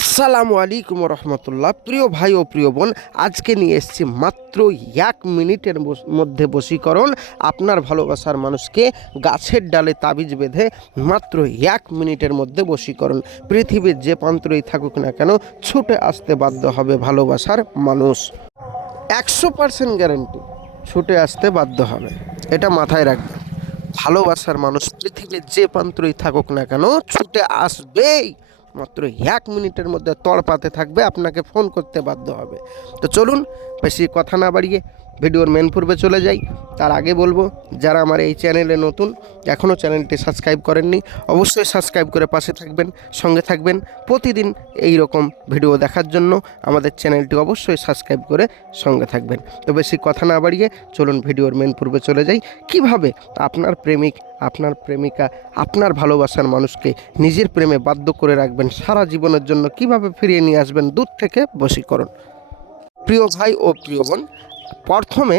আসসালামু আলাইকুম রহমতুল্লাহ। প্রিয় ভাই ও প্রিয় বোন, আজকে নিয়ে এসেছি মাত্র 1 মিনিটের মধ্যে বশীকরণ। আপনার ভালোবাসার মানুষকে গাছের ডালে তাবিজ বেঁধে মাত্র 1 মিনিটের মধ্যে বশীকরণ। পৃথিবীর যে প্রান্তরেই থাকুক না কেন ছুটে আসতে বাধ্য হবে ভালোবাসার মানুষ। 100% গ্যারেন্টি ছুটে আসতে বাধ্য হবে, এটা মাথায় রাখবেন। ভালোবাসার মানুষ পৃথিবীর যে প্রান্তরেই থাকুক না কেন ছুটে আসবেই। মাত্র 1 মিনিটের মধ্যে তড়পাতে থাকবে, আপনাকে ফোন করতে বাধ্য হবে। তো চলুন বেশি কথা না বাড়িয়ে ভিডিওর মেন পূর্বে চলে যাই। তার আগে বলবো, যারা আমার এই চ্যানেলে নতুন, এখনও চ্যানেলটি সাবস্ক্রাইব করেননি, অবশ্যই সাবস্ক্রাইব করে পাশে থাকবেন, সঙ্গে থাকবেন। প্রতিদিন এই রকম ভিডিও দেখার জন্য আমাদের চ্যানেলটি অবশ্যই সাবস্ক্রাইব করে সঙ্গে থাকবেন। তো বেশি কথা না বাড়িয়ে চলুন ভিডিওর মেন পূর্বে চলে যাই। কিভাবে আপনার প্রেমিক, আপনার প্রেমিকা, আপনার ভালোবাসার মানুষকে নিজের প্রেমে বাধ্য করে রাখবেন সারা জীবনের জন্য, কিভাবে ফিরিয়ে নিয়ে আসবেন দূর থেকে বশীকরণ। প্রিয় ভাই ও প্রিয় বোন, প্রথমে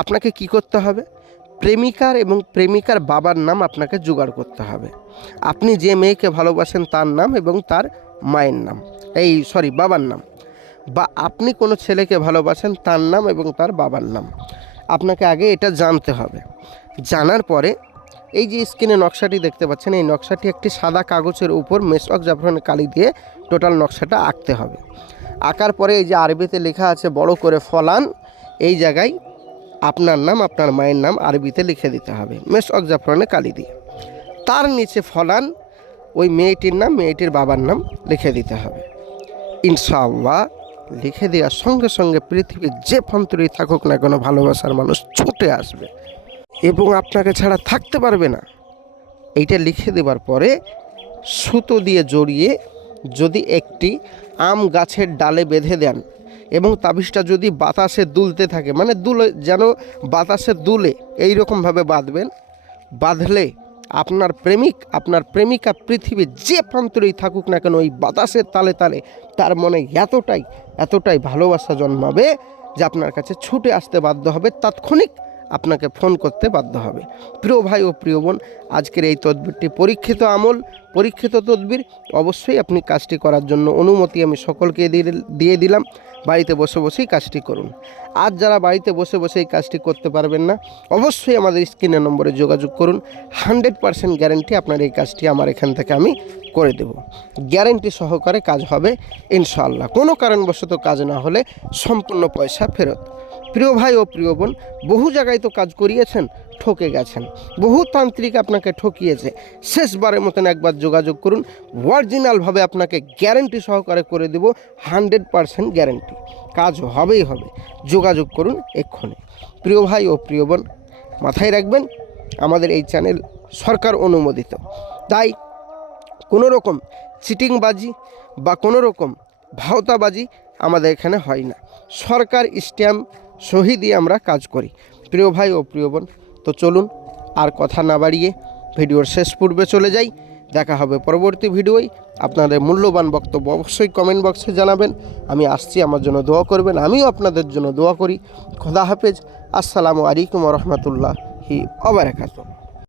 আপনাকে কি করতে হবে? প্রেমিকার এবং প্রেমিকার বাবার নাম আপনাকে জোগাড় করতে হবে। আপনি যে মেয়েকে ভালোবাসেন তার নাম এবং তার মায়ের নাম, বাবার নাম, বা আপনি কোনো ছেলেকে ভালোবাসেন তার নাম এবং তার বাবার নাম। আপনাকে আগে এটা জানতে হবে। জানার পরে এই যে স্ক্রিনে নকশাটি দেখতে পাচ্ছেন, এই নকশাটি একটি সাদা কাগজের উপর মেশক জাফরানের কালি দিয়ে টোটাল নকশাটা আঁকতে হবে। আঁকার পরে এই যে আরবিতে লেখা আছে বড় করে ফলান, এই জায়গায় আপনার নাম, আপনার মায়ের নাম আরবিতে লিখে দিতে হবে মেশক জাফরানের কালি দিয়ে। তার নিচে ফলান, ওই মেয়েটির নাম, মেয়েটির বাবার নাম লিখে দিতে হবে। ইনশাআল্লাহ লিখে দেওয়ার সঙ্গে সঙ্গে পৃথিবীর যে প্রান্তরেই থাকুক না কোনো ভালোবাসার মানুষ ছুটে আসবে এবং আপনাকে ছাড়া থাকতে পারবে না। এইটা লিখে দেওয়ার পরে সুতো দিয়ে জড়িয়ে যদি একটি আম গাছের ডালে বেঁধে দেন এবং তাবিজটা যদি বাতাসে দুলতে থাকে, মানে দুলে, যেন বাতাসে দুলে, এইরকমভাবে বাঁধবেন। বাঁধলে আপনার প্রেমিক, আপনার প্রেমিকা পৃথিবীর যে প্রান্তরেই থাকুক না কেন ওই বাতাসের তালে তালে তার মনে এতটাই ভালোবাসা জন্মাবে যে আপনার কাছে ছুটে আসতে বাধ্য হবে, তাৎক্ষণিক আপনাকে ফোন করতে বাধ্য হবে। প্রিয় ভাই ও প্রিয় বোন, আজকের এই তদবিরটি পরীক্ষিত আমল, পরীক্ষিত তদবির। অবশ্যই আপনি কাজটি করার জন্য অনুমতি আমি সকলকে দিয়ে দিলাম। বাড়িতে বসে বসেই কাজটি করুন। আজ যারা বাড়িতে বসে বসে এই কাজটি করতে পারবেন না, অবশ্যই আমাদের স্ক্রিনের নম্বরে যোগাযোগ করুন। 100% গ্যারেন্টি আপনার এই কাজটি আমার এখান থেকে আমি করে দেব। গ্যারেন্টি সহকারে কাজ হবে ইনশাআল্লাহ। কোনো কারণবশত কাজ না হলে সম্পূর্ণ পয়সা ফেরত। প্রিয় ভাই ও প্রিয় বোন, বহু জায়গায় তো কাজ করিয়েছেন, ঠকে গেছেন, বহু তান্ত্রিক আপনাকে ঠকিয়েছে। শেষবারের মতন একবার যোগাযোগ করুন, অরিজিনালভাবে আপনাকে গ্যারেন্টি সহকারে করে দেব। 100% গ্যারেন্টি, কাজ হবেই হবে। যোগাযোগ করুন এক্ষুনি। প্রিয় ভাই ও প্রিয় বোন, মাথায় রাখবেন আমাদের এই চ্যানেল সরকার অনুমোদিত, তাই কোনো রকম চিটিংবাজি বা কোনো রকম ভাওতাবাজি আমাদের এখানে হয় না। সরকার স্ট্যাম্প সহি দিয়ে আমরা কাজ করি। প্রিয় ভাই ও প্রিয় বোন, তো চলুন আর কথা না বাড়িয়ে ভিডিওর শেষ পূর্বে চলে যাই। দেখা হবে পরবর্তী ভিডিওয়। আপনাদের মূল্যবান বক্তব্য অবশ্যই কমেন্ট বক্সে জানাবেন। আমি আসছি, আমার জন্য দোয়া করবেন, আমিও আপনাদের জন্য দোয়া করি। খোদা হাফেজ। আসসালামু আলাইকুম রহমতুল্লাহি ওয়া বারাকাতুহু।